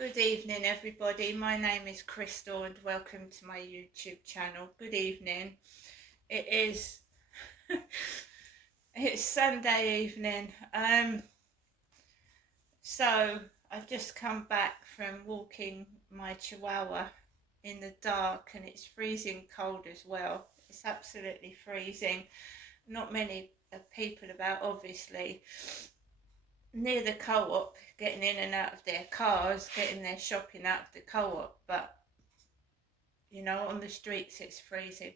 Good evening, everybody. My name is Crystal, and welcome to my YouTube channel. Good evening. It is it's Sunday evening. So I've just come back from walking my Chihuahua in the dark, and it's freezing cold as well. It's absolutely freezing. Not many people about, obviously. Near the co-op, getting in and out of their cars, getting their shopping out of the co-op, but on the streets it's freezing.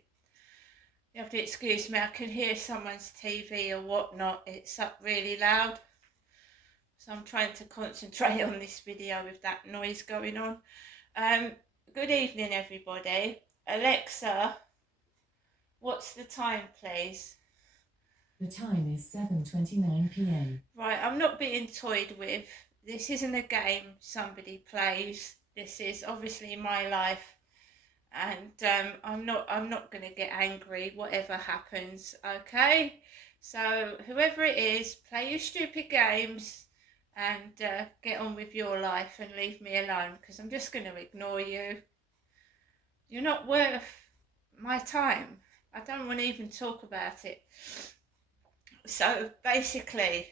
You have to excuse me, I can hear someone's TV or whatnot, it's up really loud, so I'm trying to concentrate on this video with that noise going on. Good evening, everybody. Alexa, what's the time, please? The time is 7:29 p.m. Right, I'm not being toyed with. This isn't a game somebody plays. This is obviously my life, and I'm not going to get angry whatever happens. Okay, so whoever it is, play your stupid games and get on with your life and leave me alone, because I'm just going to ignore you. You're not worth my time. I don't want to even talk about it. So basically,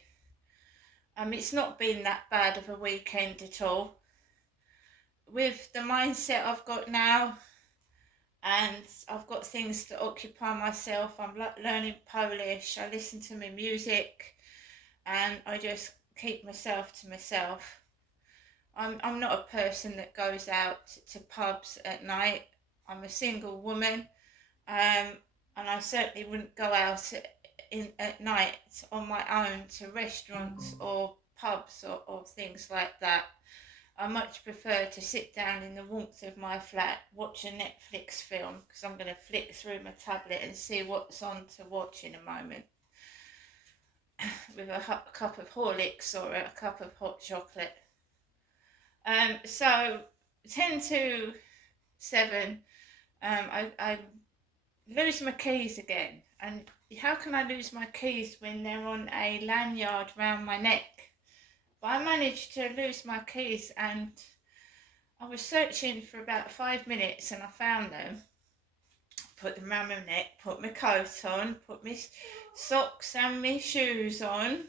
it's not been that bad of a weekend at all. With the mindset I've got now, and I've got things to occupy myself. I'm learning Polish. I listen to my music, and I just keep myself to myself. I'm not a person that goes out to pubs at night. I'm a single woman, and I certainly wouldn't go out at night on my own to restaurants or pubs or things like that. I much prefer to sit down in the warmth of my flat, watch a Netflix film, because I'm going to flick through my tablet and see what's on to watch in a moment, with a cup of Horlicks or a cup of hot chocolate. So 10 to 7, I lose my keys again. And how can I lose my keys when they're on a lanyard round my neck? But I managed to lose my keys, and I was searching for about 5 minutes and I found them. Put them around my neck, put my coat on, put my socks and my shoes on,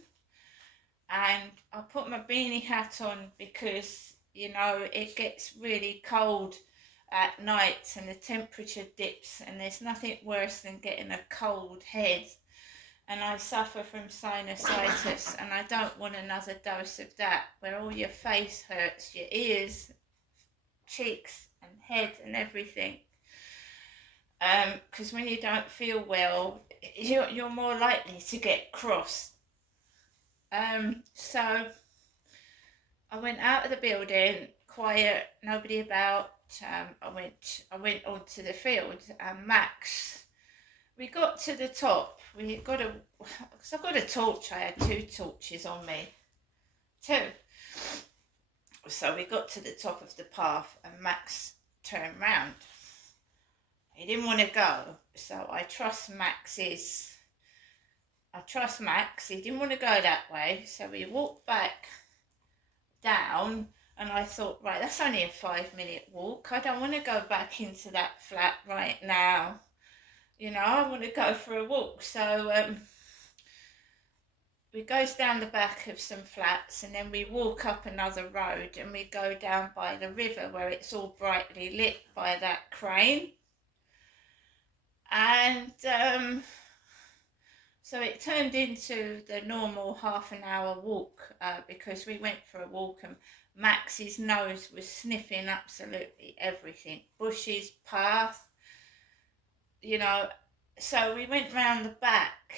and I put my beanie hat on because, it gets really cold at night and the temperature dips, and there's nothing worse than getting a cold head. And I suffer from sinusitis, and I don't want another dose of that, where all your face hurts, your ears, cheeks and head and everything. Because when you don't feel well, you're more likely to get cross. So I went out of the building, quiet, nobody about. I went onto the field, and Max, we got to the top. Because I've got a torch. I had 2 torches on me, 2. So we got to the top of the path, and Max turned round. He didn't want to go, so I trust Max. He didn't want to go that way, so we walked back down, and I thought, right, that's only a 5-minute walk. I don't want to go back into that flat right now. I want to go for a walk. So we goes down the back of some flats, and then we walk up another road, and we go down by the river where it's all brightly lit by that crane. And so it turned into the normal half an hour walk, because we went for a walk, and Max's nose was sniffing absolutely everything, bushes, path, so we went round the back,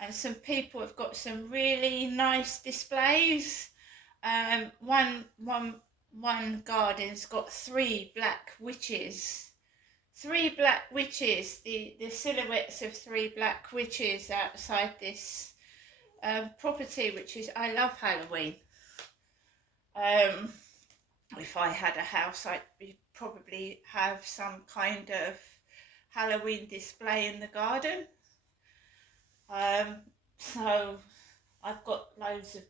and some people have got some really nice displays. One garden's got 3 black witches. 3 black witches, the silhouettes of 3 black witches outside this property, which is, I love Halloween. If I had a house, I'd probably have some kind of Halloween display in the garden. So I've got loads of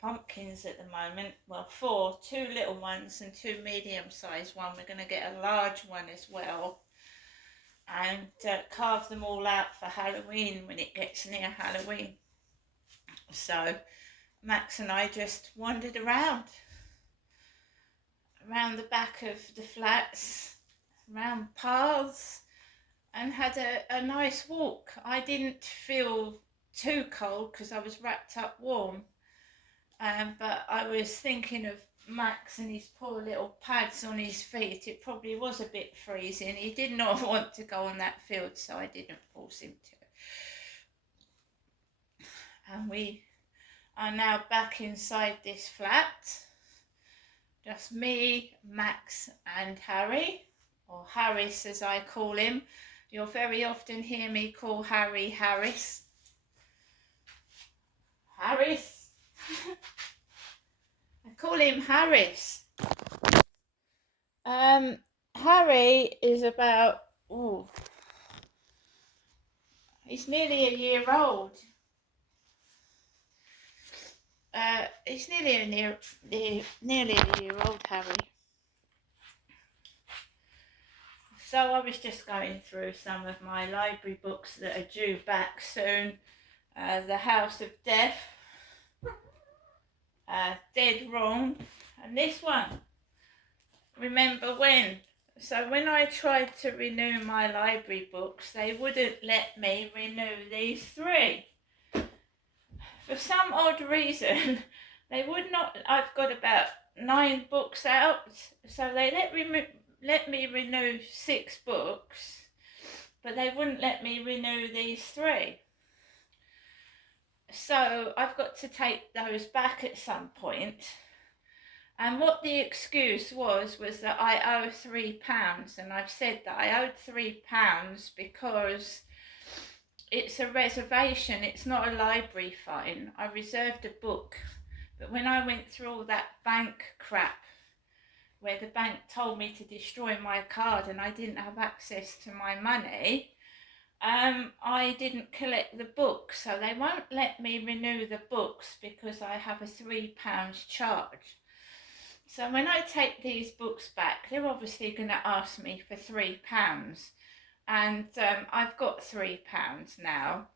pumpkins at the moment. Well, 4, 2 little ones and 2 medium-sized ones. We're going to get a large one as well, and carve them all out for Halloween when it gets near Halloween. So Max and I just wandered around the back of the flats, around paths, and had a nice walk. I didn't feel too cold because I was wrapped up warm, but I was thinking of Max and his poor little pads on his feet. It probably was a bit freezing. He did not want to go on that field, so I didn't force him to. And we are now back inside this flat. Just me, Max and Harry, or Harris as I call him. You'll very often hear me call Harry Harris. Harris. I call him Harris. Harry is about, he's nearly a year old. He's nearly a year old, Harry. So I was just going through some of my library books that are due back soon. The House of Death, Dead Wrong, and this one, Remember When. So when I tried to renew my library books, they wouldn't let me renew these 3. For some odd reason, they would not. I've got about 9 books out, so they let me renew 6 books, but they wouldn't let me renew these 3. So I've got to take those back at some point. And what the excuse was that I owe £3, and I've said that I owed £3 because it's a reservation, it's not a library fine. I reserved a book, but when I went through all that bank crap, where the bank told me to destroy my card and I didn't have access to my money, I didn't collect the book, so they won't let me renew the books because I have a £3 charge. So when I take these books back, they're obviously going to ask me for £3, and I've got £3 now.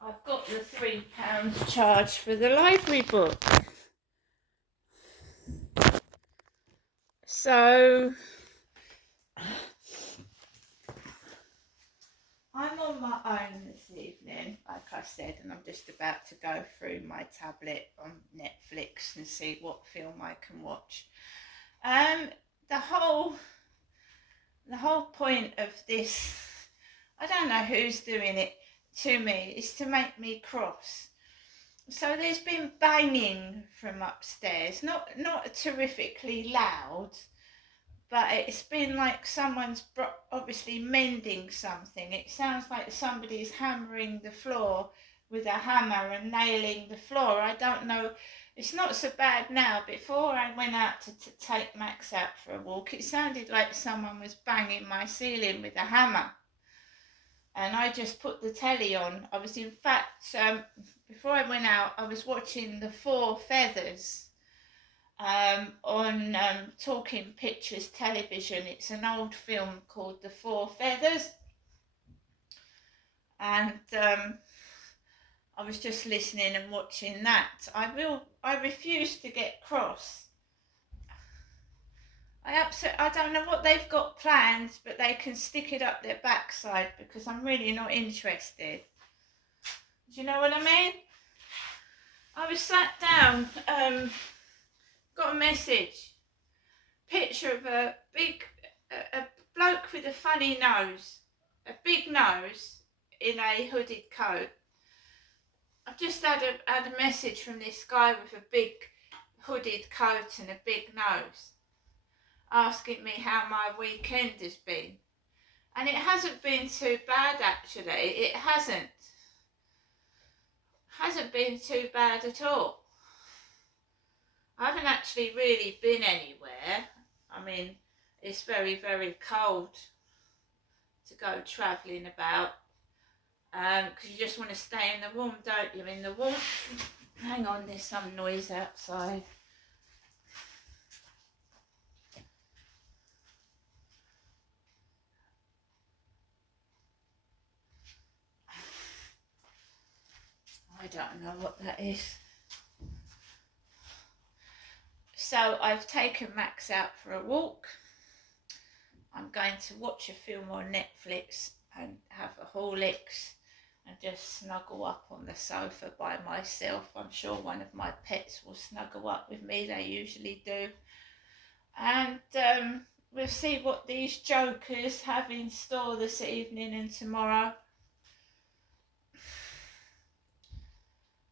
I've got the £3 charge for the library book. So I'm on my own this evening, like I said, and I'm just about to go through my tablet on Netflix and see what film I can watch. The whole point of this, I don't know who's doing it to me, is to make me cross. So there's been banging from upstairs, not terrifically loud, but it's been like someone's obviously mending something. It sounds like somebody's hammering the floor with a hammer and nailing the floor. I don't know. It's not so bad now. Before I went out to take Max out for a walk, it sounded like someone was banging my ceiling with a hammer. And I just put the telly on. I was, in fact, before I went out, I was watching The Four Feathers on Talking Pictures television. It's an old film called The Four Feathers, and I was just listening and watching that. I refuse to get cross. I don't know what they've got planned, but they can stick it up their backside because I'm really not interested. Do you know what I mean? I was sat down, got a message, picture of a bloke with a funny nose, a big nose in a hooded coat. I've just had a message from this guy with a big hooded coat and a big nose, asking me how my weekend has been. And it hasn't been too bad, actually. It hasn't been too bad at all. I haven't actually really been anywhere. I mean, it's very, very cold to go travelling about, because you just want to stay in the warm, don't you? In the warmth. Hang on, there's some noise outside. I don't know what that is. So I've taken Max out for a walk. I'm going to watch a film on Netflix and have a Horlicks and just snuggle up on the sofa by myself. I'm sure one of my pets will snuggle up with me, they usually do. And we'll see what these jokers have in store this evening and tomorrow.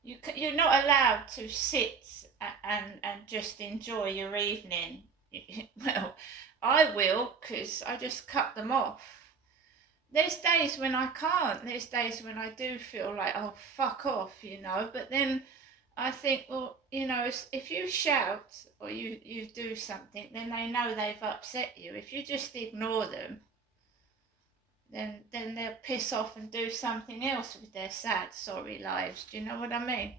You're not allowed to sit and just enjoy your evening. Well, I will, because I just cut them off. There's days when I can't. There's days when I do feel like, oh, fuck off, But then I think, well, if you shout or you do something, then they know they've upset you. If you just ignore them, then they'll piss off and do something else with their sad, sorry lives. Do you know what I mean?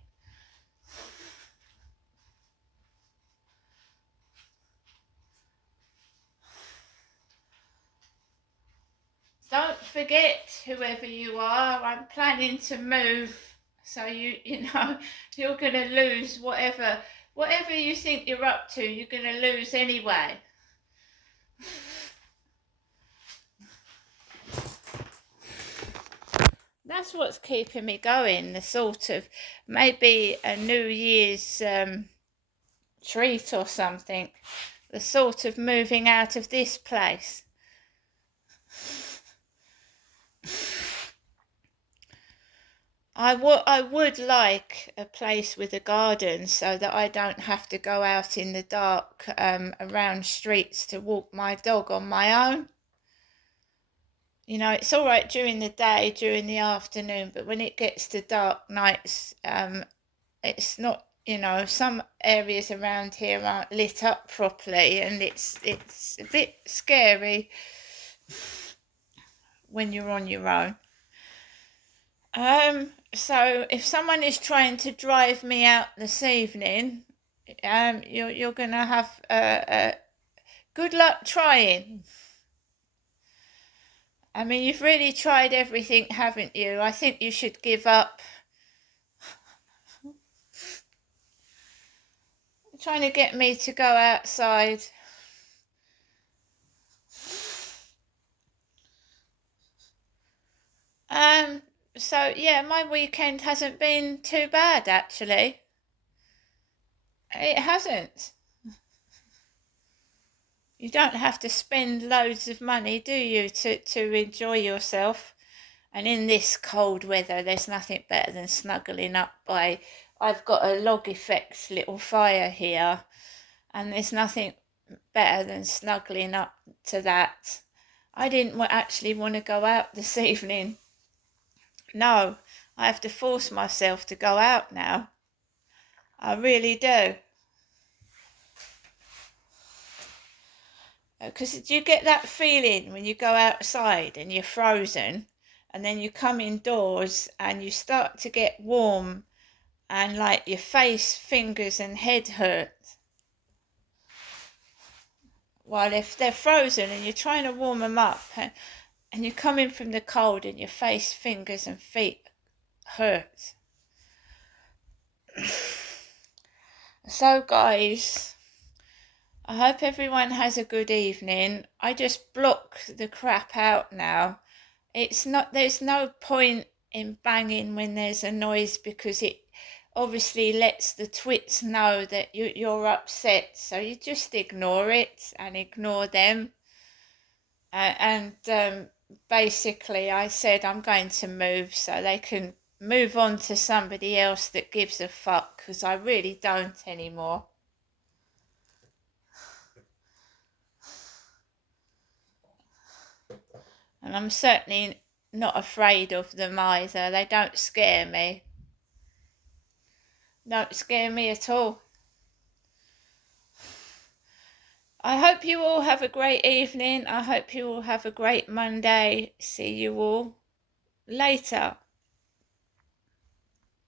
Don't forget, whoever you are, I'm planning to move. So you're going to lose whatever you think you're up to, you're going to lose anyway. That's what's keeping me going, the sort of maybe a New Year's treat or something, the sort of moving out of this place. I would like a place with a garden so that I don't have to go out in the dark around streets to walk my dog on my own. It's all right during the day, during the afternoon, but when it gets to dark nights, it's not, some areas around here aren't lit up properly, and it's a bit scary when you're on your own. So if someone is trying to drive me out this evening, you're gonna have good luck trying. I mean, you've really tried everything, haven't you? I think you should give up. You're trying to get me to go outside. So yeah, my weekend hasn't been too bad, actually. It hasn't. You don't have to spend loads of money, do you, to enjoy yourself? And in this cold weather, there's nothing better than snuggling up by... I've got a Log Effects little fire here, and there's nothing better than snuggling up to that. I didn't actually want to go out this evening. No, I have to force myself to go out now. I really do. Because do you get that feeling when you go outside and you're frozen, and then you come indoors and you start to get warm and like your face, fingers and head hurt? Well, if they're frozen and you're trying to warm them up and you come in from the cold and your face, fingers and feet hurt. So guys, I hope everyone has a good evening. I just block the crap out now. There's no point in banging when there's a noise, because it obviously lets the twits know that you're upset. So you just ignore it and ignore them. Basically I said I'm going to move so they can move on to somebody else that gives a fuck, because I really don't anymore. And I'm certainly not afraid of them either. They don't scare me. Don't scare me at all. I hope you all have a great evening. I hope you all have a great Monday. See you all later.